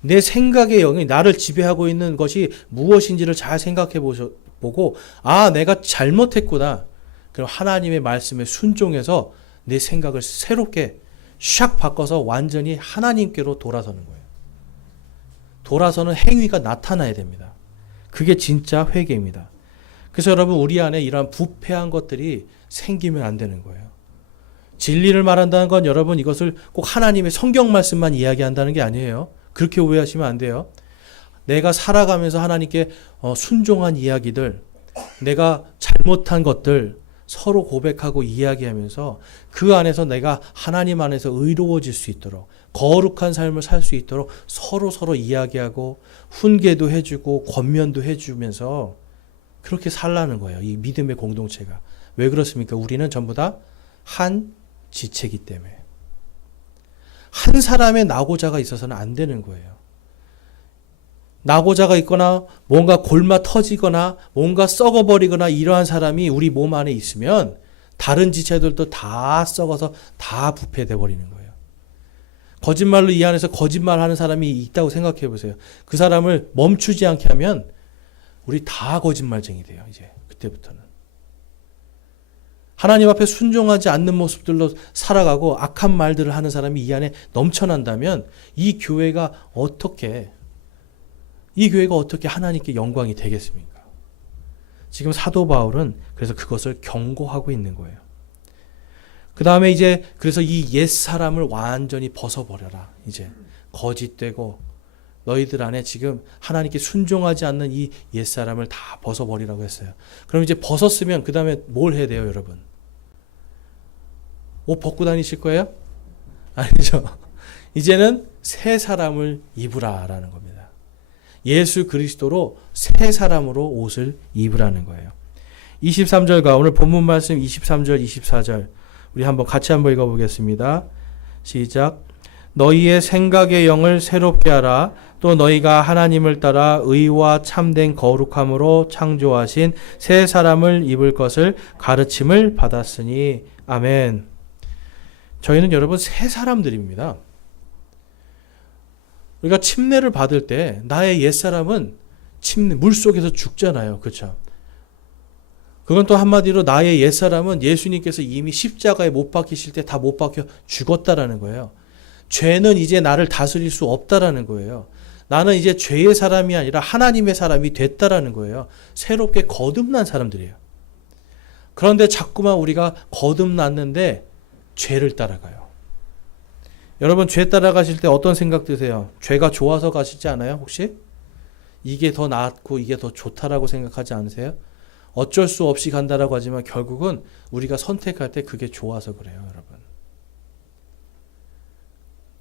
내 생각의 영이 나를 지배하고 있는 것이 무엇인지를 잘 생각해 보고, 아, 내가 잘못했구나. 그럼 하나님의 말씀에 순종해서 내 생각을 새롭게 샥 바꿔서 완전히 하나님께로 돌아서는 거예요. 돌아서는 행위가 나타나야 됩니다. 그게 진짜 회개입니다. 그래서 여러분, 우리 안에 이러한 부패한 것들이 생기면 안 되는 거예요. 진리를 말한다는 건 여러분, 이것을 꼭 하나님의 성경 말씀만 이야기한다는 게 아니에요. 그렇게 오해하시면 안 돼요. 내가 살아가면서 하나님께 순종한 이야기들, 내가 잘못한 것들 서로 고백하고 이야기하면서 그 안에서 내가 하나님 안에서 의로워질 수 있도록, 거룩한 삶을 살 수 있도록 서로 이야기하고 훈계도 해주고 권면도 해주면서 그렇게 살라는 거예요. 이 믿음의 공동체가. 왜 그렇습니까? 우리는 전부 다 한 지체이기 때문에. 한 사람의 낙오자가 있어서는 안 되는 거예요. 낙오자가 있거나 뭔가 골마 터지거나 뭔가 썩어버리거나 이러한 사람이 우리 몸 안에 있으면 다른 지체들도 다 썩어서 다 부패돼 버리는 거예요. 거짓말로 이 안에서 거짓말하는 사람이 있다고 생각해 보세요. 그 사람을 멈추지 않게 하면 우리 다 거짓말쟁이 돼요. 이제 그때부터는. 하나님 앞에 순종하지 않는 모습들로 살아가고 악한 말들을 하는 사람이 이 안에 넘쳐난다면 이 교회가 어떻게 하나님께 영광이 되겠습니까? 지금 사도 바울은 그래서 그것을 경고하고 있는 거예요. 그 다음에 이제 그래서 이 옛 사람을 완전히 벗어버려라. 이제 거짓되고 너희들 안에 지금 하나님께 순종하지 않는 이 옛 사람을 다 벗어버리라고 했어요. 그럼 이제 벗었으면 그 다음에 뭘 해야 돼요, 여러분? 옷 벗고 다니실 거예요? 아니죠. 이제는 새 사람을 입으라라는 겁니다. 예수 그리스도로 새 사람으로 옷을 입으라는 거예요. 23절과 오늘 본문 말씀 23절, 24절 우리 같이 한번 읽어보겠습니다. 시작. 너희의 생각의 영을 새롭게 하라. 또 너희가 하나님을 따라 의와 참된 거룩함으로 창조하신 새 사람을 입을 것을 가르침을 받았으니. 아멘. 저희는 여러분 새 사람들입니다. 우리가 침례를 받을 때 나의 옛사람은 물속에서 죽잖아요. 그렇죠? 그건 또 한마디로 나의 옛사람은 예수님께서 이미 십자가에 못 박히실 때 다 못 박혀 죽었다라는 거예요. 죄는 이제 나를 다스릴 수 없다라는 거예요. 나는 이제 죄의 사람이 아니라 하나님의 사람이 됐다라는 거예요. 새롭게 거듭난 사람들이에요. 그런데 자꾸만 우리가 거듭났는데 죄를 따라가요. 여러분 죄 따라가실 때 어떤 생각 드세요? 죄가 좋아서 가시지 않아요? 혹시? 이게 더 낫고 이게 더 좋다라고 생각하지 않으세요? 어쩔 수 없이 간다라고 하지만 결국은 우리가 선택할 때 그게 좋아서 그래요, 여러분.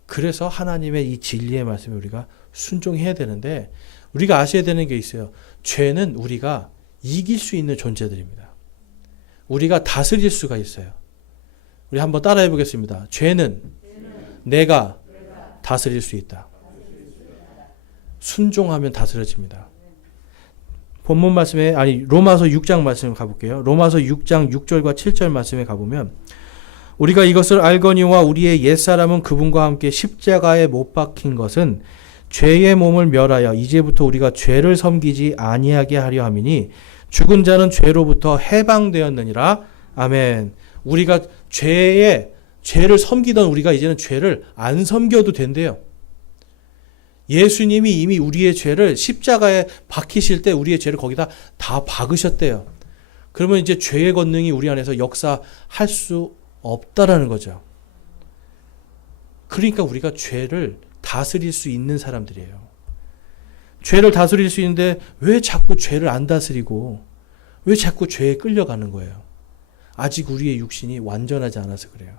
그래서 하나님의 이 진리의 말씀에 우리가 순종해야 되는데 우리가 아셔야 되는 게 있어요. 죄는 우리가 이길 수 있는 존재들입니다. 우리가 다스릴 수가 있어요. 우리 한번 따라해 보겠습니다. 죄는 내가 다스릴 수 있다. 순종하면 다스려집니다. 본문 말씀에 로마서 6장 말씀 가볼게요. 로마서 6장 6절과 7절 말씀에 가보면 우리가 이것을 알거니와 우리의 옛사람은 그분과 함께 십자가에 못 박힌 것은 죄의 몸을 멸하여 이제부터 우리가 죄를 섬기지 아니하게 하려 함이니 죽은 자는 죄로부터 해방되었느니라. 아멘. 우리가 죄를 섬기던 우리가 이제는 죄를 안 섬겨도 된대요. 예수님이 이미 우리의 죄를 십자가에 박히실 때 우리의 죄를 거기다 다 박으셨대요. 그러면 이제 죄의 권능이 우리 안에서 역사할 수 없다라는 거죠. 그러니까 우리가 죄를 다스릴 수 있는 사람들이에요. 죄를 다스릴 수 있는데 왜 자꾸 죄를 안 다스리고 왜 자꾸 죄에 끌려가는 거예요? 아직 우리의 육신이 완전하지 않아서 그래요.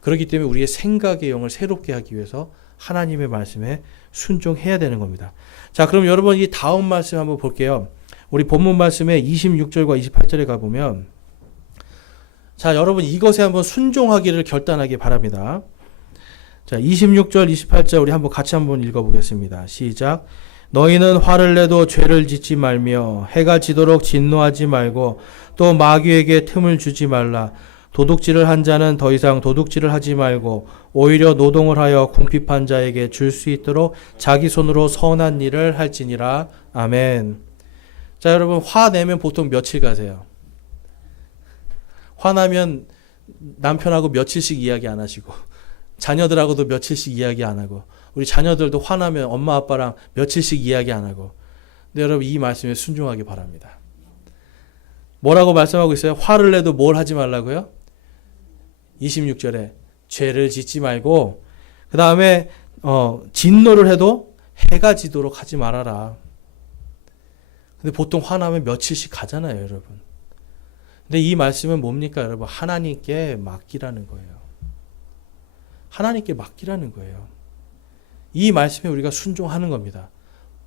그렇기 때문에 우리의 생각의 영을 새롭게 하기 위해서 하나님의 말씀에 순종해야 되는 겁니다. 자, 그럼 여러분 이 다음 말씀 한번 볼게요. 우리 본문 말씀에 26절과 28절에 가보면 자, 여러분 이것에 한번 순종하기를 결단하기 바랍니다. 자, 26절, 28절 우리 한번 같이 한번 읽어보겠습니다. 시작. 너희는 화를 내도 죄를 짓지 말며 해가 지도록 진노하지 말고 또 마귀에게 틈을 주지 말라. 도둑질을 한 자는 더 이상 도둑질을 하지 말고 오히려 노동을 하여 궁핍한 자에게 줄 수 있도록 자기 손으로 선한 일을 할지니라. 아멘. 자, 여러분 화내면 보통 며칠 가세요? 화나면 남편하고 며칠씩 이야기 안 하시고 자녀들하고도 며칠씩 이야기 안 하고 우리 자녀들도 화나면 엄마 아빠랑 며칠씩 이야기 안 하고. 근데 여러분 이 말씀에 순종하기 바랍니다. 뭐라고 말씀하고 있어요? 화를 내도 뭘 하지 말라고요? 26절에 죄를 짓지 말고 그 다음에 진노를 해도 해가 지도록 하지 말아라. 근데 보통 화나면 며칠씩 가잖아요, 여러분. 근데 이 말씀은 뭡니까, 여러분? 하나님께 맡기라는 거예요. 하나님께 맡기라는 거예요. 이 말씀에 우리가 순종하는 겁니다.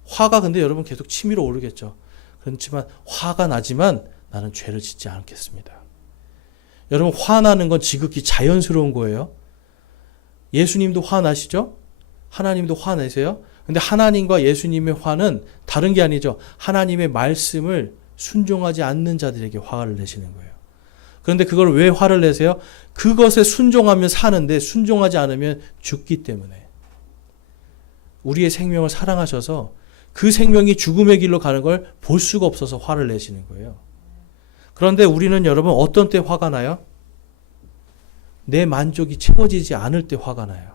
화가 근데 여러분 계속 치밀어 오르겠죠. 그렇지만 화가 나지만 나는 죄를 짓지 않겠습니다. 여러분 화나는 건 지극히 자연스러운 거예요. 예수님도 화나시죠? 하나님도 화내세요? 근데 하나님과 예수님의 화는 다른 게 아니죠. 하나님의 말씀을 순종하지 않는 자들에게 화를 내시는 거예요. 그런데 그걸 왜 화를 내세요? 그것에 순종하면 사는데 순종하지 않으면 죽기 때문에. 우리의 생명을 사랑하셔서 그 생명이 죽음의 길로 가는 걸 볼 수가 없어서 화를 내시는 거예요. 그런데 우리는 여러분 어떤 때 화가 나요? 내 만족이 채워지지 않을 때 화가 나요.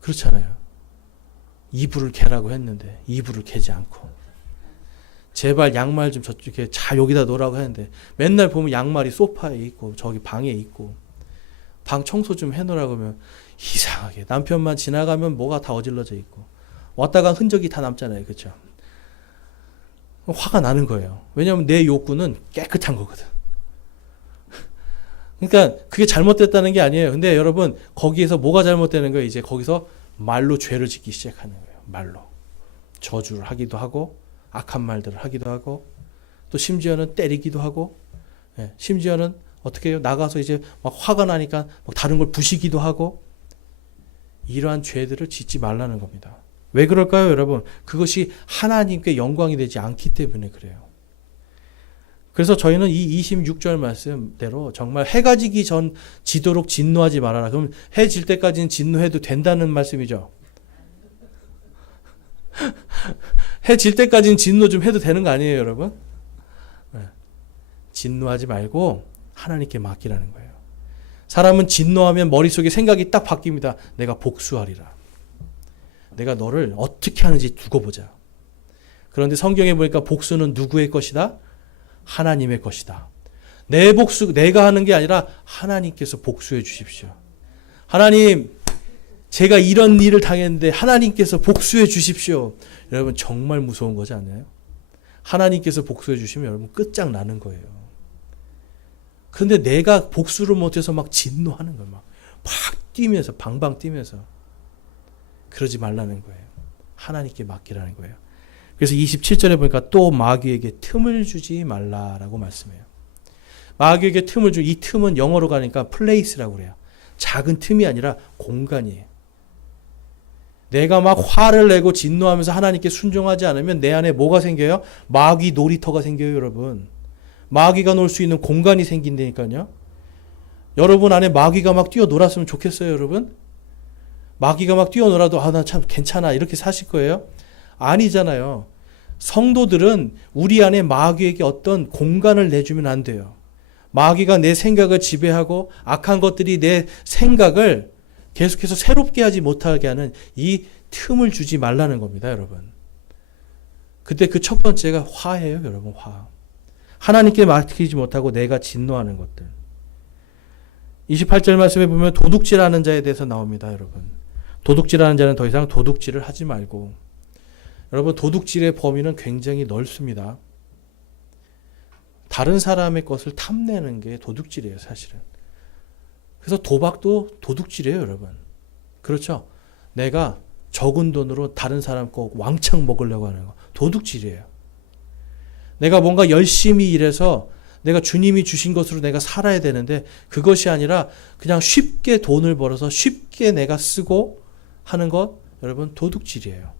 그렇잖아요. 이불을 개라고 했는데 이불을 개지 않고 제발 양말 좀 저쪽에 잘 여기다 놓으라고 했는데 맨날 보면 양말이 소파에 있고 저기 방에 있고 방 청소 좀 해놓으라고 하면 이상하게 남편만 지나가면 뭐가 다 어질러져 있고 왔다가 흔적이 다 남잖아요. 그렇죠? 화가 나는 거예요. 왜냐하면 내 욕구는 깨끗한 거거든. 그러니까 그게 잘못됐다는 게 아니에요. 근데 여러분 거기에서 뭐가 잘못되는 거예요? 이제 거기서 말로 죄를 짓기 시작하는 거예요. 말로. 저주를 하기도 하고 악한 말들을 하기도 하고 또 심지어는 때리기도 하고 심지어는 어떻게 해요? 나가서 이제 막 화가 나니까 막 다른 걸 부시기도 하고 이러한 죄들을 짓지 말라는 겁니다. 왜 그럴까요, 여러분? 그것이 하나님께 영광이 되지 않기 때문에 그래요. 그래서 저희는 이 26절 말씀대로 정말 해가 지기 전 지도록 진노하지 말아라. 그럼 해 질 때까지는 진노해도 된다는 말씀이죠. 해 질 때까지는 진노 좀 해도 되는 거 아니에요, 여러분? 네. 진노하지 말고 하나님께 맡기라는 거예요. 사람은 진노하면 머릿속에 생각이 딱 바뀝니다. 내가 복수하리라. 내가 너를 어떻게 하는지 두고 보자. 그런데 성경에 보니까 복수는 누구의 것이다? 하나님의 것이다. 내 복수, 내가 하는 게 아니라 하나님께서 복수해 주십시오. 하나님, 제가 이런 일을 당했는데 하나님께서 복수해 주십시오. 여러분 정말 무서운 거지 않나요? 하나님께서 복수해 주시면 여러분 끝장나는 거예요. 그런데 내가 복수를 못해서 막 진노하는 거예요. 막 뛰면서 방방 뛰면서. 그러지 말라는 거예요. 하나님께 맡기라는 거예요. 그래서 27절에 보니까 또 마귀에게 틈을 주지 말라라고 말씀해요. 마귀에게 틈을 이 틈은 영어로 가니까 플레이스라고 그래요. 작은 틈이 아니라 공간이에요. 내가 막 화를 내고 진노하면서 하나님께 순종하지 않으면 내 안에 뭐가 생겨요? 마귀 놀이터가 생겨요, 여러분. 마귀가 놀 수 있는 공간이 생긴다니까요. 여러분 안에 마귀가 막 뛰어놀았으면 좋겠어요, 여러분? 마귀가 막 뛰어놀아도 나 참 괜찮아 이렇게 사실 거예요? 아니잖아요. 성도들은 우리 안에 마귀에게 어떤 공간을 내주면 안 돼요. 마귀가 내 생각을 지배하고 악한 것들이 내 생각을 계속해서 새롭게 하지 못하게 하는 이 틈을 주지 말라는 겁니다, 여러분. 그때 그 첫 번째가 화예요, 여러분. 화. 하나님께 맡기지 못하고 내가 진노하는 것들. 28절 말씀에 보면 도둑질하는 자에 대해서 나옵니다, 여러분. 도둑질하는 자는 더 이상 도둑질을 하지 말고. 여러분, 도둑질의 범위는 굉장히 넓습니다. 다른 사람의 것을 탐내는 게 도둑질이에요, 사실은. 그래서 도박도 도둑질이에요, 여러분. 그렇죠? 내가 적은 돈으로 다른 사람 거 왕창 먹으려고 하는 거. 도둑질이에요. 내가 뭔가 열심히 일해서 내가 주님이 주신 것으로 내가 살아야 되는데 그것이 아니라 그냥 쉽게 돈을 벌어서 쉽게 내가 쓰고 하는 것, 여러분, 도둑질이에요.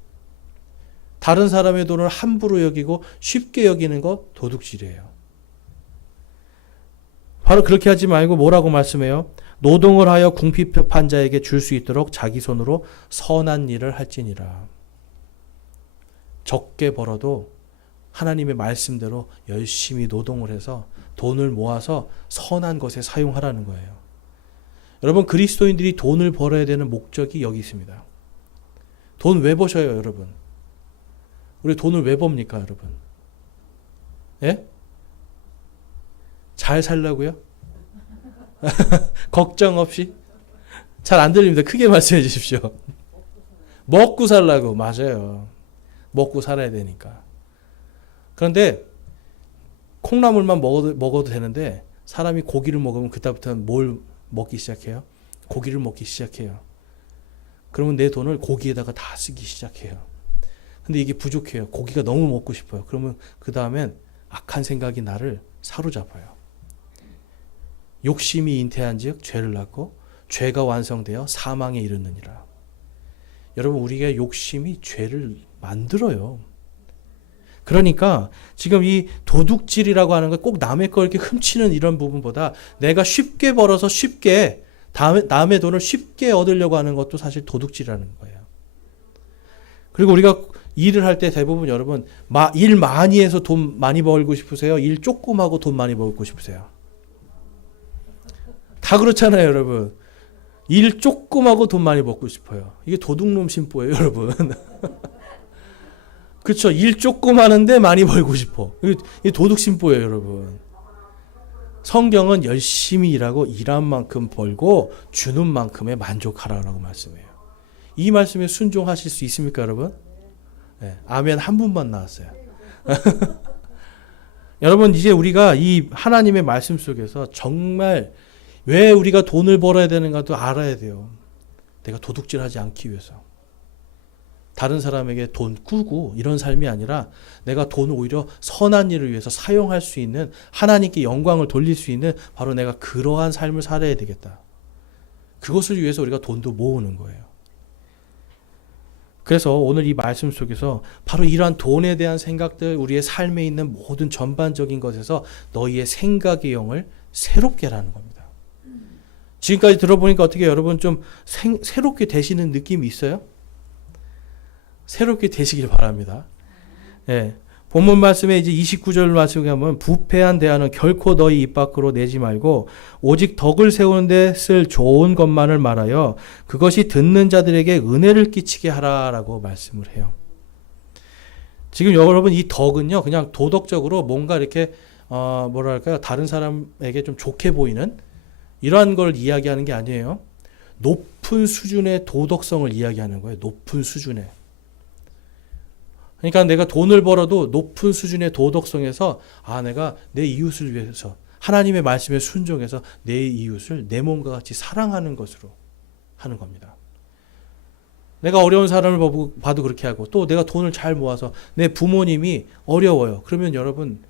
다른 사람의 돈을 함부로 여기고 쉽게 여기는 것, 도둑질이에요. 바로 그렇게 하지 말고 뭐라고 말씀해요? 노동을 하여 궁핍한 자에게 줄 수 있도록 자기 손으로 선한 일을 할지니라. 적게 벌어도 하나님의 말씀대로 열심히 노동을 해서 돈을 모아서 선한 것에 사용하라는 거예요. 여러분, 그리스도인들이 돈을 벌어야 되는 목적이 여기 있습니다. 돈 왜 버셔요, 여러분? 우리 돈을 왜 법니까, 여러분? 예? 잘 살라고요? 걱정 없이? 잘 안 들립니다. 크게 말씀해 주십시오. 먹고 살라고. 맞아요. 먹고 살아야 되니까. 그런데 콩나물만 먹어도 되는데 사람이 고기를 먹으면 그때부터는 뭘 먹기 시작해요? 고기를 먹기 시작해요. 그러면 내 돈을 고기에다가 다 쓰기 시작해요. 근데 이게 부족해요. 고기가 너무 먹고 싶어요. 그러면 그 다음엔 악한 생각이 나를 사로잡아요. 욕심이 잉태한 즉 죄를 낳고 죄가 완성되어 사망에 이르느니라. 여러분, 우리가 욕심이 죄를 만들어요. 그러니까 지금 이 도둑질이라고 하는 거 꼭 남의 걸 이렇게 훔치는 이런 부분보다 내가 쉽게 벌어서 쉽게 남의 돈을 쉽게 얻으려고 하는 것도 사실 도둑질이라는 거예요. 그리고 우리가 일을 할 때 대부분 여러분 일 많이 해서 돈 많이 벌고 싶으세요? 일 조금 하고 돈 많이 벌고 싶으세요? 다 그렇잖아요, 여러분. 일 조금 하고 돈 많이 벌고 싶어요. 이게 도둑놈 심보예요, 여러분. 그렇죠. 일 조금 하는데 많이 벌고 싶어. 이게 도둑 심보예요, 여러분. 성경은 열심히 일하고 일한 만큼 벌고 주는 만큼에 만족하라고 말씀해요. 이 말씀에 순종하실 수 있습니까, 여러분? 네, 아멘 한 분만 나왔어요. 여러분, 이제 우리가 이 하나님의 말씀 속에서 정말 왜 우리가 돈을 벌어야 되는가도 알아야 돼요. 내가 도둑질하지 않기 위해서. 다른 사람에게 돈 꾸고 이런 삶이 아니라 내가 돈을 오히려 선한 일을 위해서 사용할 수 있는, 하나님께 영광을 돌릴 수 있는 바로 내가 그러한 삶을 살아야 되겠다. 그것을 위해서 우리가 돈도 모으는 거예요. 그래서 오늘 이 말씀 속에서 바로 이러한 돈에 대한 생각들, 우리의 삶에 있는 모든 전반적인 것에서 너희의 생각의 영을 새롭게 하라는 겁니다. 지금까지 들어보니까 어떻게 여러분 좀 새롭게 되시는 느낌이 있어요? 새롭게 되시길 바랍니다. 예. 본문 말씀에 이제 29절 말씀에 가면 부패한 대화는 결코 너희 입 밖으로 내지 말고 오직 덕을 세우는 데 쓸 좋은 것만을 말하여 그것이 듣는 자들에게 은혜를 끼치게 하라라고 말씀을 해요. 지금 여러분 이 덕은요 그냥 도덕적으로 뭔가 이렇게 뭐랄까요 다른 사람에게 좀 좋게 보이는 이러한 걸 이야기하는 게 아니에요. 높은 수준의 도덕성을 이야기하는 거예요. 높은 수준의. 그러니까 내가 돈을 벌어도 높은 수준의 도덕성에서 내가 내 이웃을 위해서 하나님의 말씀에 순종해서 내 이웃을 내 몸과 같이 사랑하는 것으로 하는 겁니다. 내가 어려운 사람을 봐도 그렇게 하고 또 내가 돈을 잘 모아서 내 부모님이 어려워요. 그러면 여러분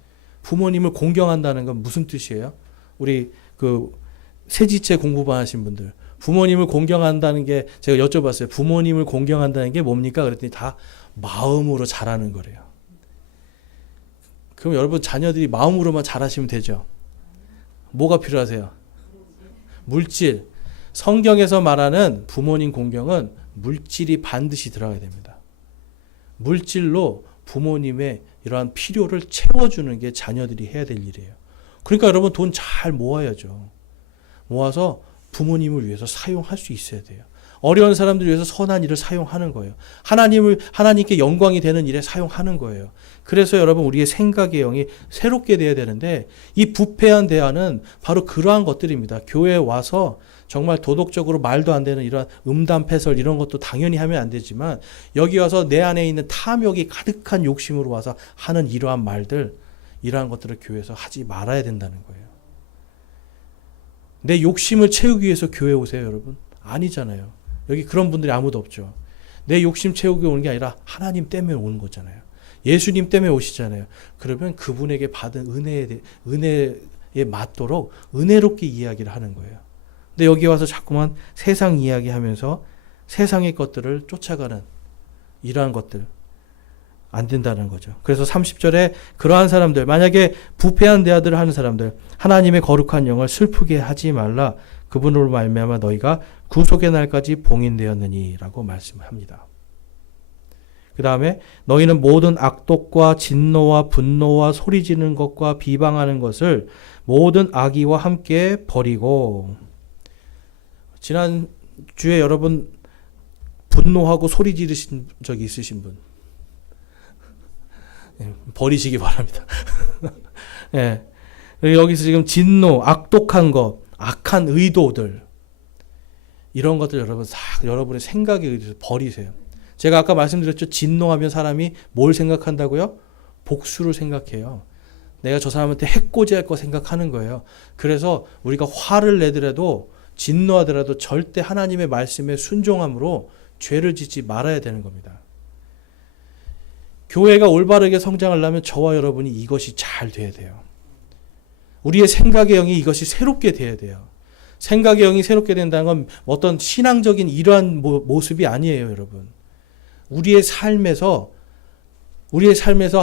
부모님을 공경한다는 건 무슨 뜻이에요? 우리 그 세지체 공부반 하신 분들 부모님을 공경한다는 게 제가 여쭤봤어요. 부모님을 공경한다는 게 뭡니까? 그랬더니 다 마음으로 잘하는 거래요. 그럼 여러분 자녀들이 마음으로만 잘하시면 되죠. 뭐가 필요하세요? 물질. 성경에서 말하는 부모님 공경은 물질이 반드시 들어가야 됩니다. 물질로 부모님의 이러한 필요를 채워주는 게 자녀들이 해야 될 일이에요. 그러니까 여러분 돈 잘 모아야죠. 모아서 부모님을 위해서 사용할 수 있어야 돼요. 어려운 사람들을 위해서 선한 일을 사용하는 거예요. 하나님께 영광이 되는 일에 사용하는 거예요. 그래서 여러분 우리의 생각의 영이 새롭게 돼야 되는데 이 부패한 대화는 바로 그러한 것들입니다. 교회에 와서 정말 도덕적으로 말도 안 되는 이런 음담패설 이런 것도 당연히 하면 안 되지만 여기 와서 내 안에 있는 탐욕이 가득한 욕심으로 와서 하는 이러한 말들 이러한 것들을 교회에서 하지 말아야 된다는 거예요. 내 욕심을 채우기 위해서 교회에 오세요, 여러분? 아니잖아요. 여기 그런 분들이 아무도 없죠. 내 욕심 채우기 오는 게 아니라 하나님 때문에 오는 거잖아요. 예수님 때문에 오시잖아요. 그러면 그분에게 받은 은혜에 맞도록 은혜롭게 이야기를 하는 거예요. 근데 여기 와서 자꾸만 세상 이야기하면서 세상의 것들을 쫓아가는 이러한 것들 안 된다는 거죠. 그래서 30절에 그러한 사람들, 만약에 부패한 대화들을 하는 사람들, 하나님의 거룩한 영을 슬프게 하지 말라. 그분으로 말미암아 너희가 구속의 날까지 봉인되었느니라고 말씀합니다. 그 다음에 너희는 모든 악독과 진노와 분노와 소리지르는 것과 비방하는 것을 모든 악의와 함께 버리고. 지난주에 여러분 분노하고 소리 지르신 적이 있으신 분? 버리시기 바랍니다. 예. 여기서 지금 진노, 악독한 것, 악한 의도들 이런 것들 여러분 싹 여러분의 생각에 의해서 버리세요. 제가 아까 말씀드렸죠. 진노하면 사람이 뭘 생각한다고요? 복수를 생각해요. 내가 저 사람한테 해코지할 거 생각하는 거예요. 그래서 우리가 화를 내더라도 진노하더라도 절대 하나님의 말씀에 순종함으로 죄를 짓지 말아야 되는 겁니다. 교회가 올바르게 성장하려면 저와 여러분이 이것이 잘 돼야 돼요. 우리의 생각의 영이 이것이 새롭게 돼야 돼요. 생각의 영이 새롭게 된다는 건 어떤 신앙적인 이러한 모습이 아니에요, 여러분. 우리의 삶에서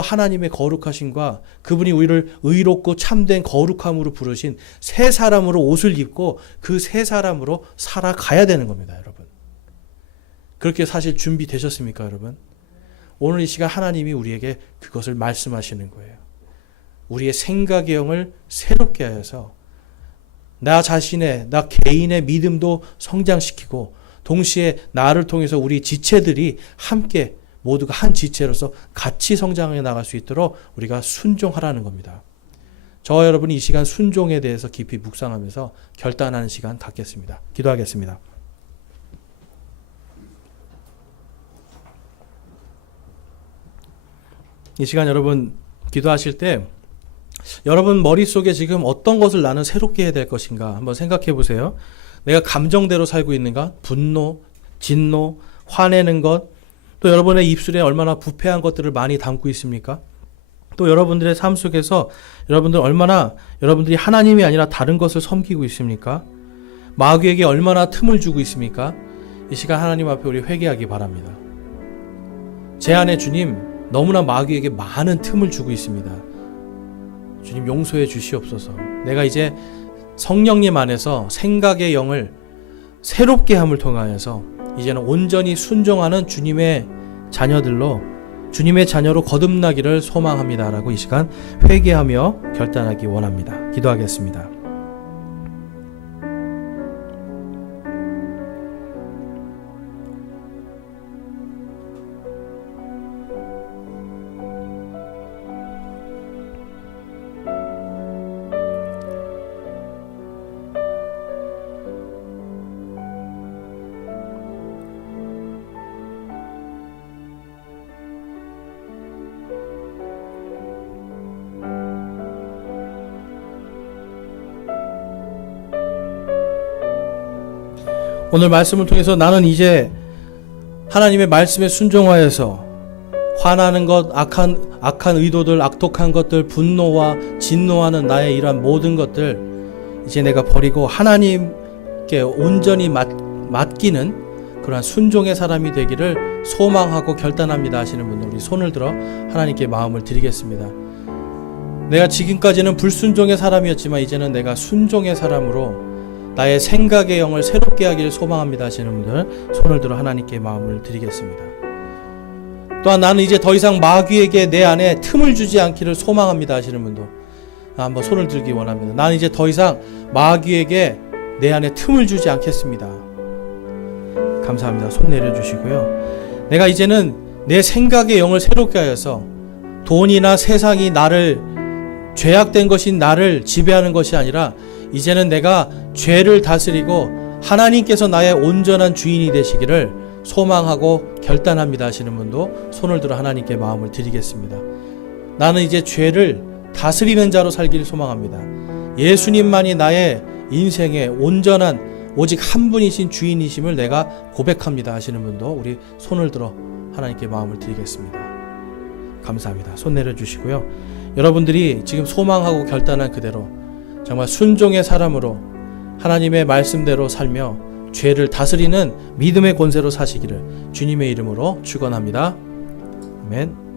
하나님의 거룩하심과 그분이 우리를 의롭고 참된 거룩함으로 부르신 새 사람으로 옷을 입고 그 새 사람으로 살아가야 되는 겁니다, 여러분. 그렇게 사실 준비되셨습니까, 여러분? 오늘 이 시간 하나님이 우리에게 그것을 말씀하시는 거예요. 우리의 생각의 영을 새롭게 하여서 나 개인의 믿음도 성장시키고 동시에 나를 통해서 우리 지체들이 함께 모두가 한 지체로서 같이 성장해 나갈 수 있도록 우리가 순종하라는 겁니다. 저와 여러분이 이 시간 순종에 대해서 깊이 묵상하면서 결단하는 시간 갖겠습니다. 기도하겠습니다. 이 시간 여러분 기도하실 때 여러분 머릿속에 지금 어떤 것을 나는 새롭게 해야 될 것인가 한번 생각해 보세요. 내가 감정대로 살고 있는가? 분노, 진노, 화내는 것, 또 여러분의 입술에 얼마나 부패한 것들을 많이 담고 있습니까? 또 여러분들의 삶 속에서 여러분들이 하나님이 아니라 다른 것을 섬기고 있습니까? 마귀에게 얼마나 틈을 주고 있습니까? 이 시간 하나님 앞에 우리 회개하기 바랍니다. 제 안에 주님 너무나 마귀에게 많은 틈을 주고 있습니다. 주님 용서해 주시옵소서. 내가 이제 성령님 안에서 생각의 영을 새롭게 함을 통하여서 이제는 온전히 순종하는 주님의 자녀들로, 주님의 자녀로 거듭나기를 소망합니다 라고 이 시간 회개하며 결단하기 원합니다. 기도하겠습니다. 오늘 말씀을 통해서 나는 이제 하나님의 말씀에 순종하여서 화나는 것, 악한 의도들, 악독한 것들, 분노와 진노하는 나의 이러한 모든 것들 이제 내가 버리고 하나님께 온전히 맡기는 그러한 순종의 사람이 되기를 소망하고 결단합니다 하시는 분들, 우리 손을 들어 하나님께 마음을 드리겠습니다. 내가 지금까지는 불순종의 사람이었지만 이제는 내가 순종의 사람으로 나의 생각의 영을 새롭게 하기를 소망합니다 하시는 분들 손을 들어 하나님께 마음을 드리겠습니다. 또한 나는 이제 더 이상 마귀에게 내 안에 틈을 주지 않기를 소망합니다 하시는 분도 한번 손을 들기 원합니다. 나는 이제 더 이상 마귀에게 내 안에 틈을 주지 않겠습니다. 감사합니다. 손 내려주시고요. 내가 이제는 내 생각의 영을 새롭게 하여서 돈이나 세상이 나를, 죄악된 것이 나를 지배하는 것이 아니라 이제는 내가 죄를 다스리고 하나님께서 나의 온전한 주인이 되시기를 소망하고 결단합니다 하시는 분도 손을 들어 하나님께 마음을 드리겠습니다. 나는 이제 죄를 다스리는 자로 살기를 소망합니다. 예수님만이 나의 인생의 온전한 오직 한 분이신 주인이심을 내가 고백합니다 하시는 분도 우리 손을 들어 하나님께 마음을 드리겠습니다. 감사합니다. 손 내려주시고요. 여러분들이 지금 소망하고 결단한 그대로 정말 순종의 사람으로 하나님의 말씀대로 살며 죄를 다스리는 믿음의 권세로 사시기를 주님의 이름으로 축원합니다. 아멘.